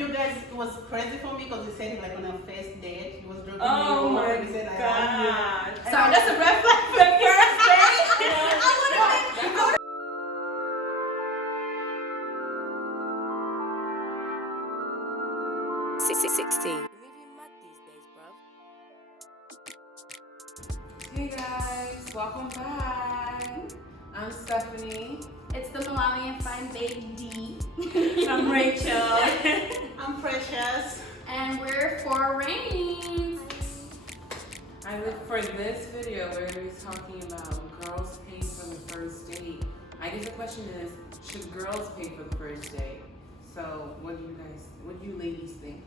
you guys, it was crazy for me because he said it like on our first date. He was driving me Oh home my and he said, I love god. you. Sorry, that's a red flag for The first date? I would Hey guys, welcome back. I'm Stephanie. It's the Malawi and Fine Baby D. I'm Rachel. I'm Precious. And we're for Rains. For this video, we're going to be talking about girls paying for the first date. I guess the question is, should girls pay for the first date? So, what do you ladies think?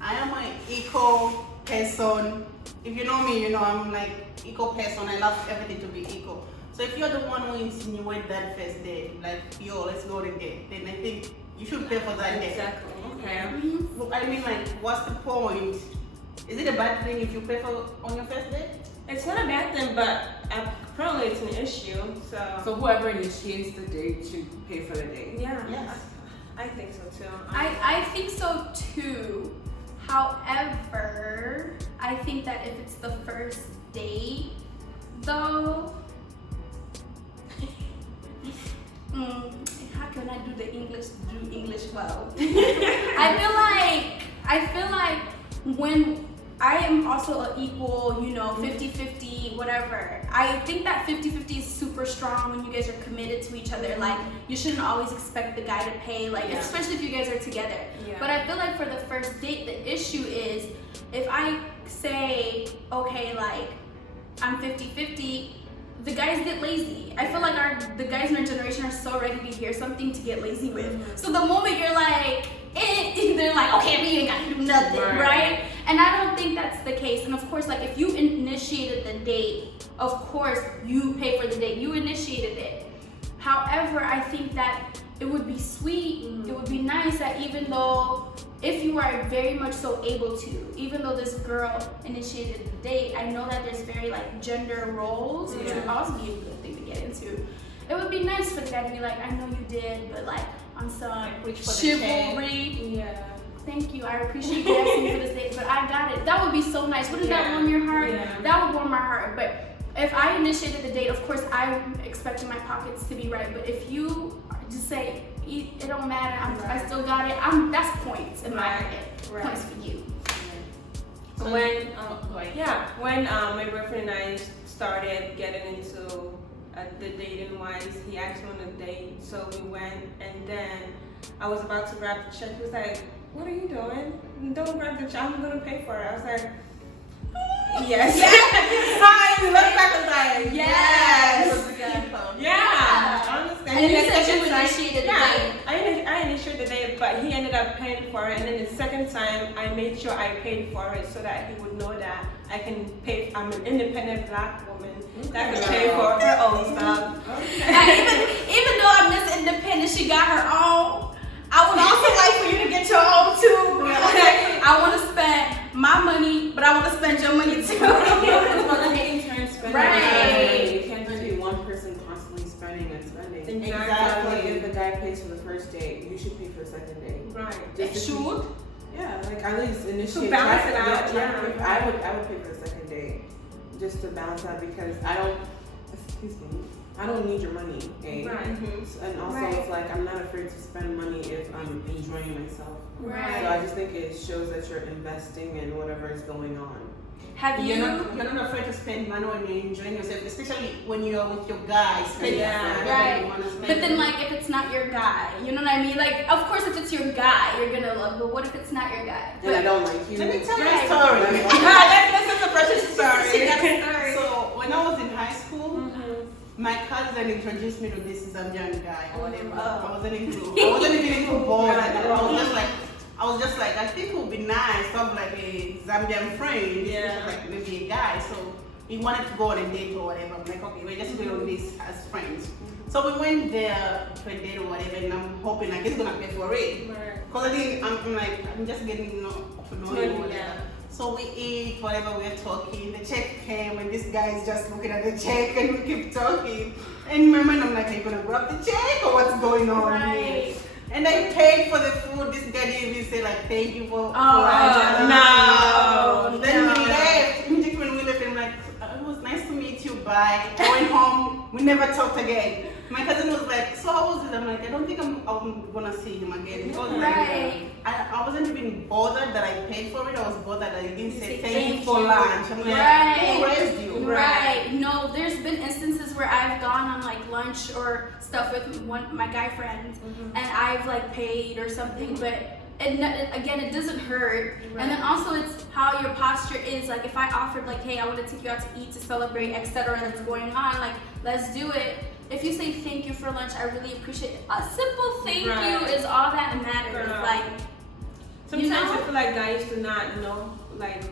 I am an eco person. If you know me, you know I'm like eco person. I love everything to be eco. So if you're the one who insinuates that first date, like, yo, let's go on a date, then I think you should pay for that date. Exactly. Okay. I mean, like, what's the point? Is it a bad thing if you pay for on your first date? It's not a bad thing, but apparently it's an issue. So whoever initiates the date should pay for the date. Yeah. Yes. I think so too. I think so too. However, I think that if it's the first date, though, how can I do English well? I feel like when I am also an equal, 50-50, whatever. I think that 50-50 is super strong when you guys are committed to each other. Like, you shouldn't always expect the guy to pay, especially if you guys are together. Yeah. But I feel like for the first date, the issue is if I say, okay, like, I'm 50-50, the guys get lazy. I feel like the guys in our generation are so ready to hear something to get lazy with. So the moment you're like, they're like, okay, we ain't got to do nothing, right? And I don't think that's the case. And of course, like, if you initiated the date, of course you pay for the date. You initiated it. However, I think that it would be sweet, it would be nice that even though, if you are very much so able to, even though this girl initiated the date, I know that there's very like gender roles, which would also be a good thing to get into. It would be nice for the guy to be like, I know you did, but like on some chivalry. Yeah. Thank you, I appreciate you asking me for this date, but I got it. That would be so nice. Wouldn't that warm your heart? Yeah. That would warm my heart. But if I initiated the date, of course I'm expecting my pockets to be right. But if you just say, it don't matter, I still got it, that's points in my head. Points for you. When my boyfriend and I started getting into the dating wise, he asked me on a date, so we went, and then I was about to grab the check. He was like, "What are you doing? Don't grab the check. I'm gonna pay for it." I was like, "Yes." I looked back and was like, "Yes." Yeah. I understand. And you said you initiated the date. I initiated the date, but he ended up paying for it. And then the second time, I made sure I paid for it so that he would know that I can pay. I'm an independent black woman that can pay for her own stuff. Even though I'm Miss Independent, she got her own. I would also like for you to get your own too. I want to spend my money, but I want to spend your money too. It's about the hating turn spending. Right. You can't just be one person constantly spending and spending. Exactly. Like if the guy pays for the first date, you should pay for the second date. Right. Just to keep- Yeah, like at least initiate. To balance it out, I would pay for the second date just to balance out because I don't need your money, A. Right. And also it's like I'm not afraid to spend money if I'm enjoying myself. Right. So I just think it shows that you're investing in whatever is going on. You're not afraid to spend money when you're enjoying yourself, especially when you're with your guys. Right. But then, like, if it's not your guy, you know what I mean? Like, of course, if it's your guy, you're gonna love. But what if it's not your guy? And I don't like you. Let me tell you a story. This is a precious story. So when I was in high school, my cousin introduced me to this Zambian guy or whatever. I wasn't even into boys. I was just like, I think it would be nice to have like a Zambian friend, like maybe a guy. So he wanted to go on a date or whatever. I'm like, okay, we're just going on this as friends. So we went there for a date or whatever, and I'm hoping like he's gonna pay for it. Cause I'm just getting to know him or whatever. So we eat, whatever, we're talking. The check came, and this guy is just looking at the check, and we keep talking. And in my mind, I'm like, are you gonna grab the check or what's going on here? And I paid for the food. This guy didn't even say like thank you for no. Then we left. Immediately when we left, I'm like, it was nice to meet you. Bye. I went home. We never talked again. My cousin was like, so how was it? I'm like, I don't think I'm gonna see him again. Because Right. I wasn't even bothered that I paid for it. I was bothered that he didn't say thank you thank for you. lunch. I'm like, Right. who raised you? Right. No, there's been instances where I've gone on like lunch or stuff with my guy friends, and I've like paid or something, but again, it doesn't hurt. And then also it's how your posture is. Like if I offered like, hey, I want to take you out to eat to celebrate, etc. That's going on. Like let's do it. If you say thank you for lunch, I really appreciate it. A simple thank you is all that matters. Like sometimes I feel like guys do not know like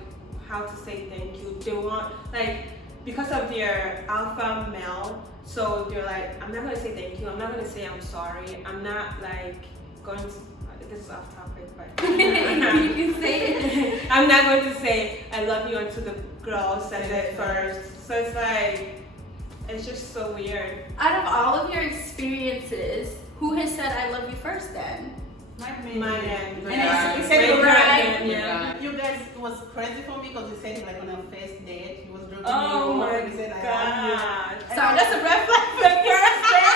how to say thank you. They want like because of their alpha male, so they're like, I'm not gonna say thank you. I'm not gonna say I'm sorry. I'm not like going to. This is off topic, but you can say it. I'm not going to say I love you until the girl says it first. So it's like it's just so weird. Out of all of your experiences, who has said I love you first then? My man. And he said right. Yeah. You guys, it was crazy for me because he said it like on our first date. He was joking. Oh my he said, god. Sorry, that's a red flag for the first date.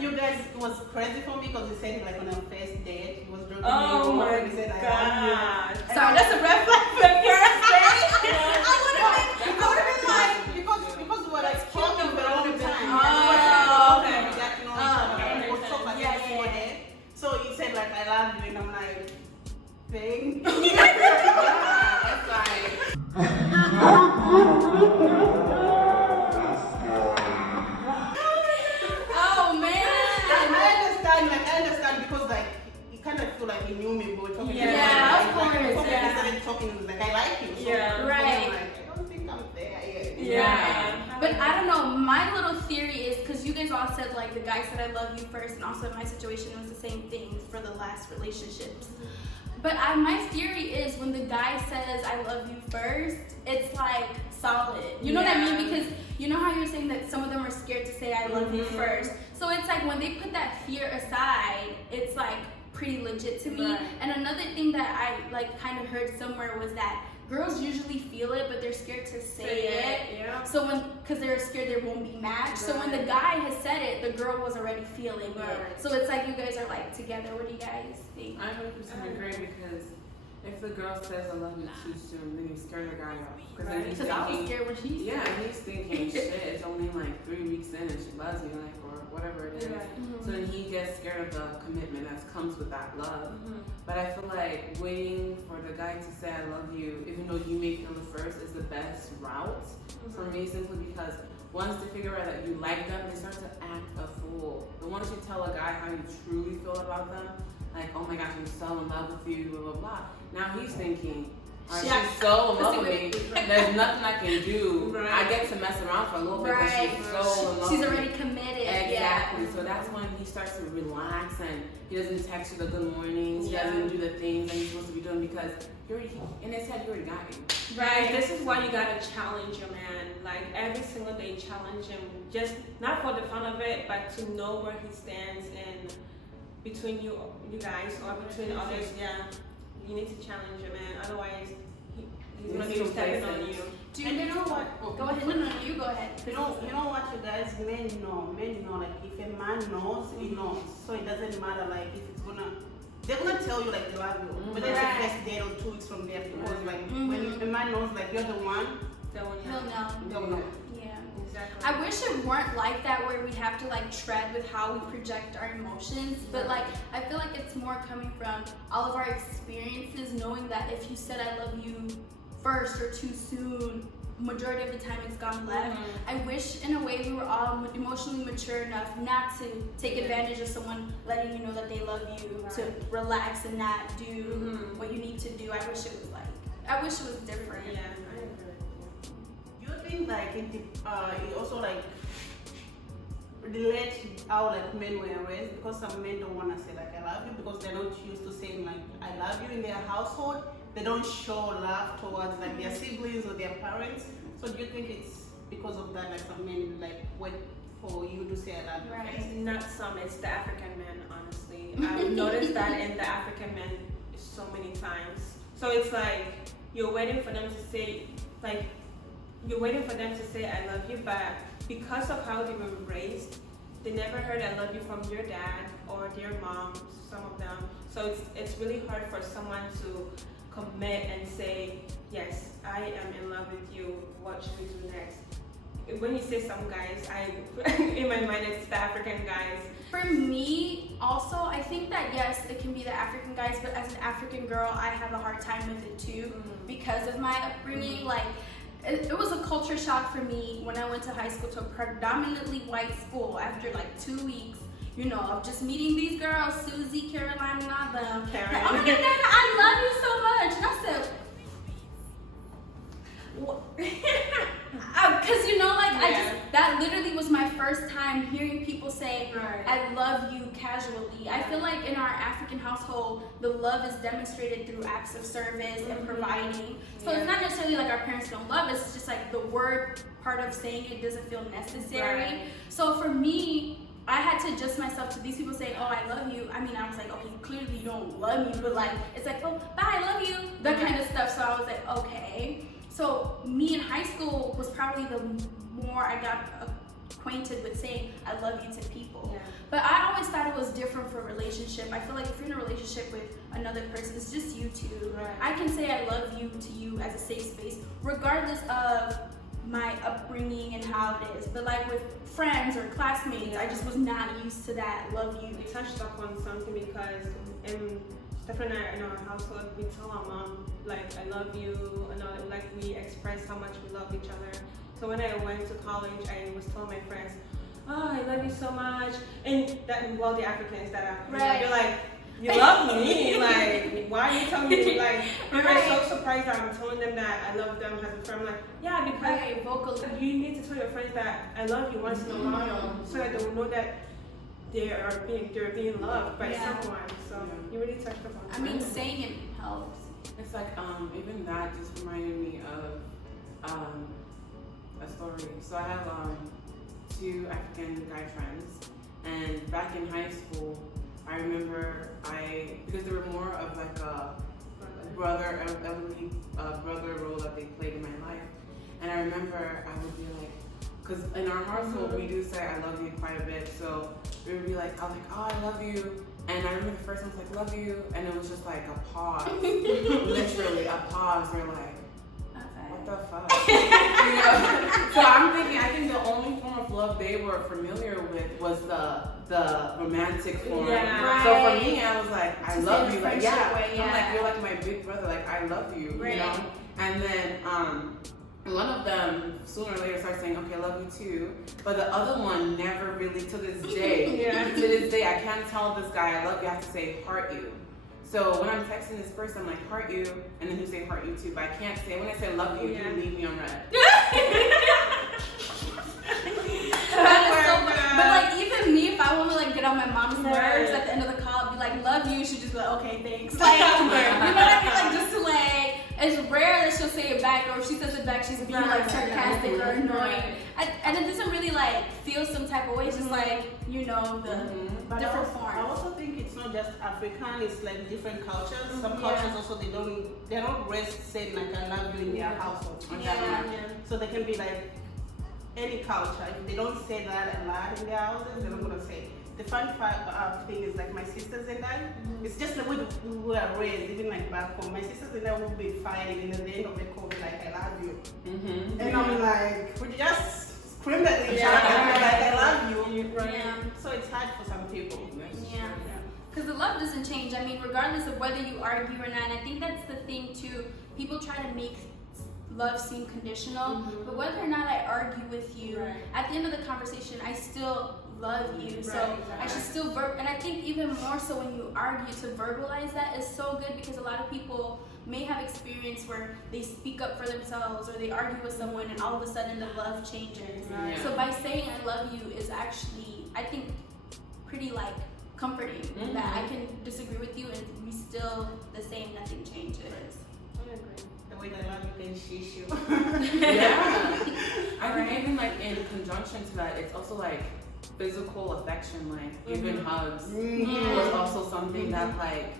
You guys, it was crazy for me because he said it like on our first date. He was joking. Oh my he said, god. Sorry, that's a red flag for the first date. I would have been like, because we were like talking for a long time. Oh, okay. We got to know each other. We was talking like before that. So he said like I love you, and I'm like, thank you. That's like. oh man. I understand because like he kind of feel like he knew me, but we were talking. Yeah, of Like, course, before yeah. we started talking, like I like you. So Yeah. Right. I'm like, I don't think I'm there yet. Yeah. But I don't know, my little theory is, because you guys all said like the guy said I love you first, and also in my situation it was the same thing for the last relationships. But my theory is when the guy says I love you first, it's like solid. You know what I mean? Because you know how you're saying that some of them are scared to say I love you first. So it's like when they put that fear aside, it's like pretty legit to me. Right. And another thing that I like kind of heard somewhere was that girls usually feel it, but they're scared to say it. Yeah. So because they're scared they won't be matched. So when the guy has said it, the girl was already feeling it. So it's like you guys are like together. What do you guys think? I 100% agree because if the girl says I love you too soon, then you scare the guy off. Because then he's Because I was thinking, scared when she said yeah, and he's thinking, shit, it's only like 3 weeks in and she loves me, like, or whatever it is. So then he gets scared of the commitment that comes with that love. But I feel like waiting for the guy to say I love you, even though you may feel it first, is the best route for me, simply because once they figure out that you like them, they start to act a fool. But once you tell a guy how you truly feel about them, like, oh my gosh, I'm so in love with you, blah, blah, blah. Now he's thinking, she's so in love with me, there's nothing I can do. I get to mess around for a little bit because she's so in love She's with already me. committed. Exactly. So that's when he starts to relax and he doesn't text you the good mornings. He doesn't do the things that he's supposed to be doing because in his head, he already got you. Right. This is why you gotta challenge your man. Like every single day, challenge him. Just not for the fun of it, but to know where he stands in between you guys or between others. Yeah. You need to challenge your man. Otherwise, he's gonna be stepping on you. And you know what? Go ahead. No, you go ahead. You know what, you guys, men know, like if a man knows, he knows. So it doesn't matter like if it's they're gonna tell you like they love you. But then the first day or 2 weeks from there, because like when a man knows like you're the one, He'll know. they'll know. Yeah. Exactly. I wish it weren't like that where we have to like tread with how we project our emotions, but like I feel like it's more coming from all of our experiences, knowing that if you said I love you first or too soon, majority of the time it's gone left. I wish in a way we were all emotionally mature enough not to take advantage of someone letting you know that they love you, to relax and not do what you need to do. I wish it was different. Yeah, I agree. Do you think like it also like relate how like men were raised, because some men don't want to say like I love you because they're not used to saying like I love you in their household. They don't show love towards like their siblings or their parents. So do you think it's because of that like some men like were for you to say I love you? Right. first? Not some, it's the African men, honestly. I've noticed that in the African men so many times. So it's like you're waiting for them to say, like, you're waiting for them to say I love you, but because of how they were raised, they never heard I love you from your dad or their mom, some of them. So it's really hard for someone to commit and say, yes, I am in love with you, what should we do next? When you say some guys, in my mind it's the African guys. For me, also, I think that yes, it can be the African guys, but as an African girl, I have a hard time with it too because of my upbringing. Like, it was a culture shock for me when I went to high school to a predominantly white school after like 2 weeks. You know, of just meeting these girls, Susie, Caroline, and all them. Karen. Like, oh my God, Nana, I love you so much. And I said, because you know, like that literally was my first time hearing people say I love you casually. I feel like in our African household the love is demonstrated through acts of service and providing, so it's not necessarily like our parents don't love us, it's just like the word part of saying it doesn't feel necessary. So for me, I had to adjust myself to these people saying, oh, I love you. I mean, I was like, okay, clearly you don't love me, but like, it's like, oh, bye, I love you, that kind of stuff. So I was like, okay. So me in high school was probably the more I got acquainted with saying I love you to people. Yeah. But I always thought it was different for a relationship. I feel like if you're in a relationship with another person, it's just you two. Right. I can say I love you to you as a safe space, regardless of my upbringing and how it is. But like with friends or classmates, I just was not used to that love you. We touched up on something because Stephen and I in our household, we tell our mom like I love you, and like we express how much we love each other. So when I went to college, I was telling my friends, oh, I love you so much, and that the Africans that are they're like, you love me, like why are you telling me, like they were so surprised that I'm telling them that I love them as a friend. I'm like, yeah, because vocally you need to tell your friends that I love you once in a while, so that they will know that they're being loved by someone. So you really touched upon that. I mean, saying it helps. It's like even that just reminded me of a story. So I have 2 African guy friends, and back in high school, I remember because there were more of like a elderly brother role that they played in my life, and I remember I would be like, because in our household we do say I love you quite a bit, so we would be like, I'm like, oh, I love you. And I remember the first one was like, love you, and it was just like a pause, literally a pause. We're like, what the fuck? You know? So I'm thinking, I think the only form of love they were familiar with was the romantic form. Yeah. So for me, I was like, I love you. Like, way, I'm like, you're like my big brother. Like, I love you. You know? And then one of them sooner or later starts saying, okay, I love you too. But the other one never really, to this day, I can't tell this guy I love you. I have to say heart you. So when I'm texting this person, I'm like, heart you, and then he'll say heart you too. But I can't say, when I say love you, you leave me on red. But like even me, if I want to like get on my mom's nerves at the end of the call, I'd be like, love you, she'd just be like, okay, thanks. Like, you know what I mean? Like just to like, it's rare that she'll say it back, or if she says it back, she's being like sarcastic or annoying. And it doesn't really like feel some type of way. It's just like, you know, the different forms. I also think it's not just African, it's like different cultures. Some cultures also they don't rest saying like I love you in their household. So they can be like any culture. If they don't say that a lot in their houses, they're not gonna say it. The fun thing is like my sisters and I, it's just the way we were raised, even like back home. My sisters and I will be fighting, and at the end of the call, be like, I love you. And I'm like, we just screamed at each other, and we're like, I love you. So it's hard for some people. Because the love doesn't change. I mean, regardless of whether you argue or not, and I think that's the thing too. People try to make love seem conditional, but whether or not I argue with you, at the end of the conversation, I still love you. So I should still and I think even more so when you argue, to verbalize that is so good, because a lot of people may have experience where they speak up for themselves or they argue with someone and all of a sudden the love changes. So by saying I love you is actually, I think, pretty like comforting, that I can disagree with you and we still the same, nothing changes. The way they love you can shish you. I think even like in conjunction to that, it's also like physical affection, like even hugs was also something that like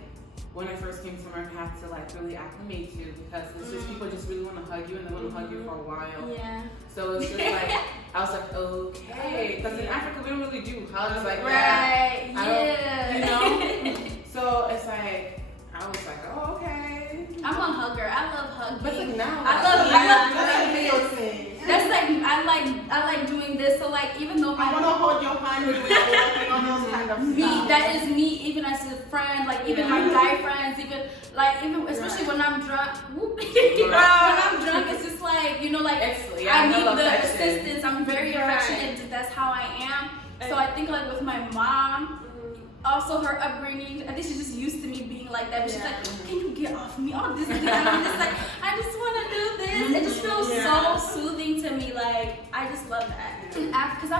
when I first came to America, I had to like really acclimate to because it's just people just really want to hug you and they want to hug you for a while. Yeah. So it's just like I was like, okay, because in Africa we don't really do hugs like that. Right. I don't, you know. So it's like I was like, oh okay. I'm a hugger. I love hugging. But like now, I love That's doing your this. thing. That's like I like doing this. So like even though I want to hold your hand when we're working on those kind of me, stuff. that is me, even as a friend, like even my guy friends, even especially when I'm drunk. When I'm drunk, it's just like like I need the assistance. I'm very affectionate. That's how I am. So I think like with my mom. Also, her upbringing, I think she's just used to me being like that. But she's like, can you get off me? All this, and I'm just like, I just want to do this. It just feels so soothing to me. Like, I just love that. Because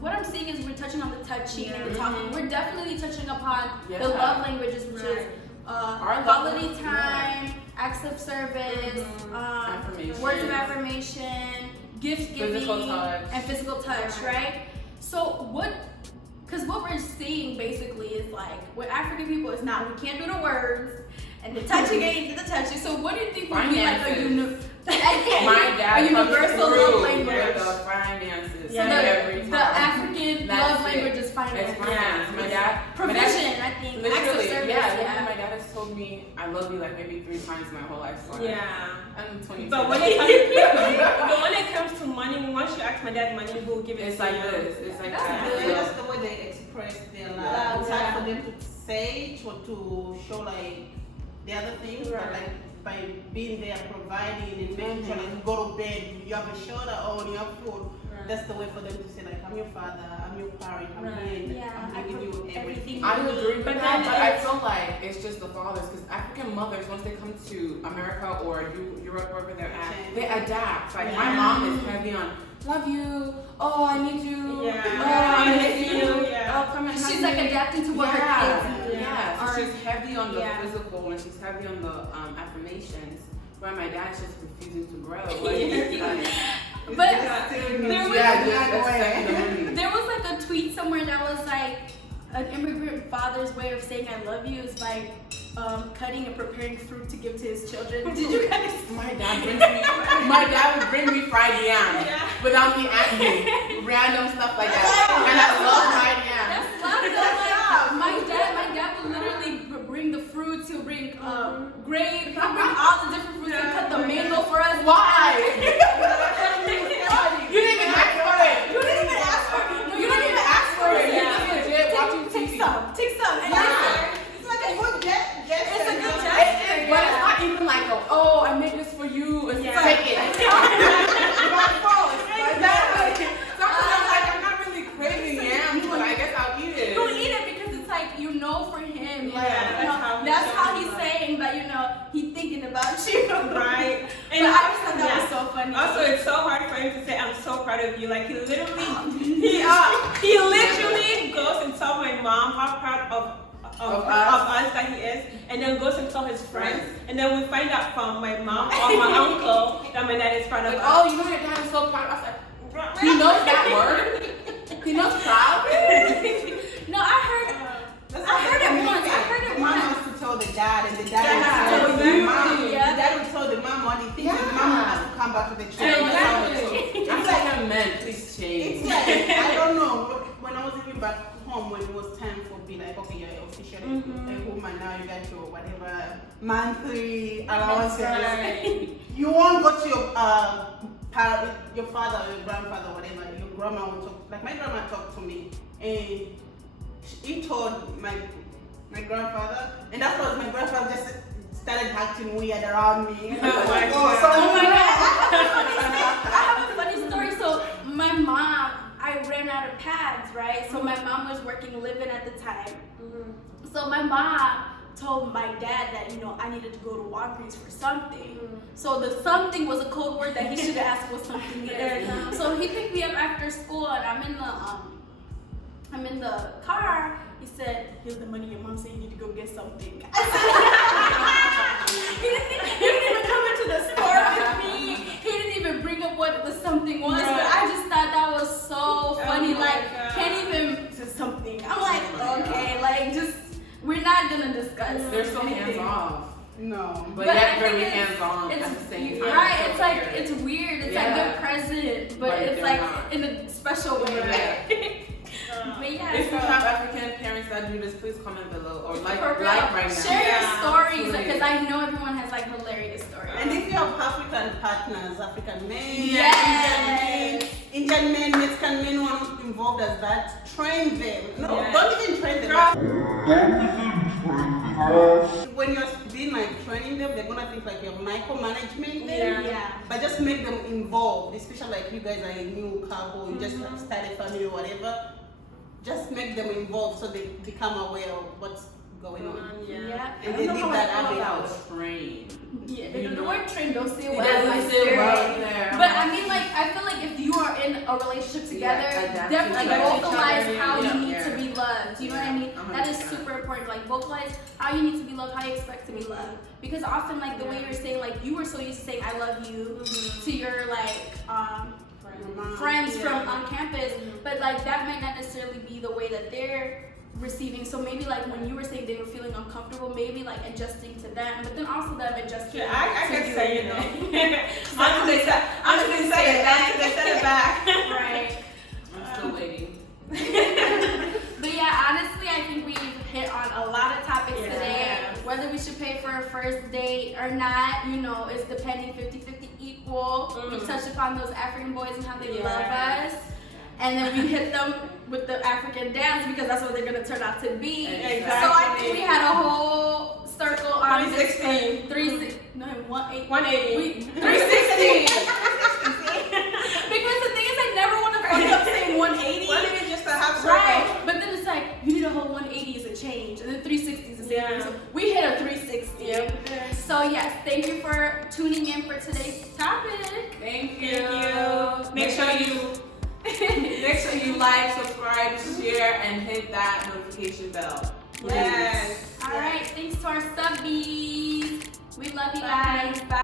what I'm seeing is we're touching on the touching and the talking. We're definitely touching upon the love languages, which is quality time, acts of service, words of affirmation, gift giving, and physical touch, right? So because what we're seeing basically is like with African people is not we can't do the words and the touching ain't the touching. So what do you think would be like a universal love language? The finances. So the African love language is finance. It's finance. My dad, provision, I think. Acts of service. My dad has told me I love you like maybe 3 times my whole life. So I'm 22. But when it comes to money, once you ask my dad money, he will give it. It's like this. It's like that. That's the way they express their love. It's hard for them to say or to show like the other things, but like by being there, providing and making sure like you go to bed, you have a shelter on, you have food. That's the way for them to say like I'm your father, I'm your parent, I'm here, I'm giving you everything. I would agree with that, but I feel like it's just the fathers because African mothers, once they come to America or Europe, wherever they're at, they adapt. Like my mom is heavy on love you. Oh, I need you. Yeah. Oh, I miss you. Yeah. Oh, come and She's like adapting to what her kids. Yeah. So she's heavy on the physical and she's heavy on the affirmations. Where my dad's just refusing to grow. But there was like a tweet somewhere that was like an immigrant father's way of saying I love you is by cutting and preparing fruit to give to his children. Did you guys? My dad would bring me fried yam without me asking random stuff like that. And I love fried yam. That's love. My dad would literally bring the fruits. He'll bring grapes. He'll bring all the different fruits and cut the mango for us. Why? You didn't even ask for it. You didn't even ask for it. No, you didn't even ask for it. You're just legit watching TV. Take some. And It's like a good gesture. It's a good gesture. But it's not even like, oh, I made this for you. It's take it. Sometimes I'm like, I'm not really craving yams, but I guess I'll eat it. You'll eat it because it's like, for him. Yeah, that's how he's saying that, he's thinking about you. Right. And I just thought that was so funny. Also, it's so hard for him to say, I'm so proud of you. Like, he literally goes and tells my mom how proud of us that he is, and then goes and tells his friends, and then we find out from my mom or my uncle that my dad is proud of us. Oh, your dad is so proud. I was like, he knows that word? He knows proud? No, I heard it once. Mom has to tell the dad, and the dad has to tell the mom. The dad will tell the mom what he thinks. The mom has to come back to the children. I'm like, men, please change. It's like, I don't know. When I was even back home, when it was time for be like, okay, you're officially a woman now, you got your whatever monthly allowances. You won't go to your father or your grandfather, whatever. Your grandma will talk. Like my grandma talked to me, and he told my grandfather, and afterwards my grandfather just started acting weird around me. Oh my God. I have a funny story. So my mom, I ran out of pads, right? So my mom was working live-in at the time. So my mom told my dad that, I needed to go to Walgreens for something. So the something was a code word that he should have asked what something is. So he picked me up after school, and I'm in the car. He said, here's the money your mom said you need to go get something. I said, he didn't even come No. But But yet I very think it's- hands-on at the same time. Right, So it's like, weird. it's weird. It's Yeah. like they're present, but But it's they're like not. in a special way. Yeah. But yeah, If you so- have African parents that do this, please comment below or like For real. right now. Share your Yeah, stories absolutely. because I know everyone has like hilarious stories. And if you have African partners, African men, Yes. Indian men, Mexican men who are not involved as that, train them. No, Yes. don't even train them. When you're being like training them, they're gonna think like you're micromanagement them. Yeah. But just make them involved, especially like you guys are a new couple, you just like start a family or whatever. Just make them involved so they become aware of what's going on. Yeah. And I they don't did know that how I at feel the about house. train. Yeah, You the know? word train don't sit It well. doesn't like, sit there. well there. But I mean, like, I feel like if you are in a relationship together, adapt to definitely each other. vocalize how Yeah. you need Yeah. to be loved. You know what I mean? That is 100%. super important. Like, vocalize how you need to be loved, how you expect to be loved. Because often, like, the way you're saying, like, you were so used to saying "I love you" to your like friends from on campus, but like that might not necessarily be the way that they're receiving. So maybe like when you were saying they were feeling uncomfortable, maybe like adjusting to them, but then also them adjusting I to can you. say, you know. Until they say it back, they said it back. Right. I'm still waiting. But yeah, honestly, I think we've hit on a lot of topics Yeah. today. Whether we should pay for a first date or not, you know, it's depending 50-50 equal. We touched upon those African boys and how they love us. And then we hit them with the African dance because that's what they're going to turn out to be. Exactly. So I think we had a whole circle on 316. 180. 180. 360. Because the thing is, I never want to fuck up saying 180. What if it's just a half circle? Right, but then it's like you need a whole 180 is a change, and then 360 is a same. Yeah. So we hit a 360. So yes, thank you for tuning in for today's topic. Thank you. Thank you. Make sure you like, subscribe, share, and hit that notification bell. Yes. All right, thanks to our subbies. We love you guys. Bye.